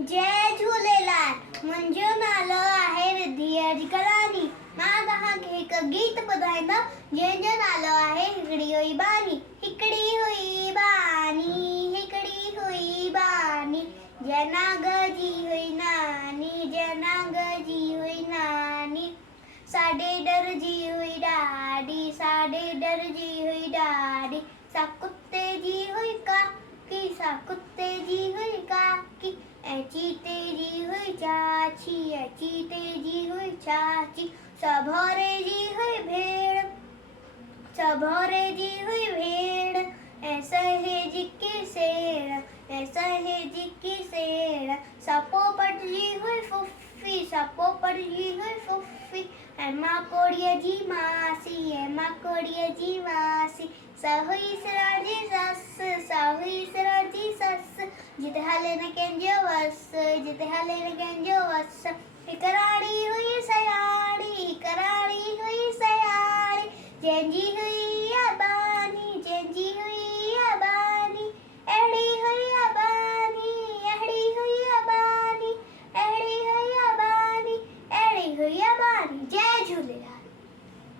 जय झूलेलाल। मुंहिंजो नालो आहे रिद्धि अॼुकल्ह मां तव्हांखे हिकु गीत ॿुधाईंदमि जंहिंजो नालो आहे हिकिड़ी हुई बानी। हिकिड़ी हुई बानी, हिकिड़ी हुई बानी, जनाग जी हुई नानी, जनाग जी हुई नानी। साॾे डर जी हुई ॾाॾी, साॾे डर जी हुई ॾाॾी। सा कुत्ते जी हुई काकी, सा कुत्ते जी हुई काकी। ऐं चीते जी हुई चाची, ऐं चीते जी हुई चाची। सभौरे जी हुई भेड़, सभौरे जी हुई भेड़। ऐं सहेज की सेड़, ऐं सहेज की सेड़। सपोपट जी हुई फुफी, सपोपट जी हुई फुफी। ऐं माकोड़ीअ जी मासी, ऐं माकोड़ीअ जी मासी। सा हुई सिराज जी ससु, सा हुई सिराज जी ससु। जिते हले न कंहिंजो वस, जिते हले न कंहिंजो वस। हिकु राणी हुई सयाणी।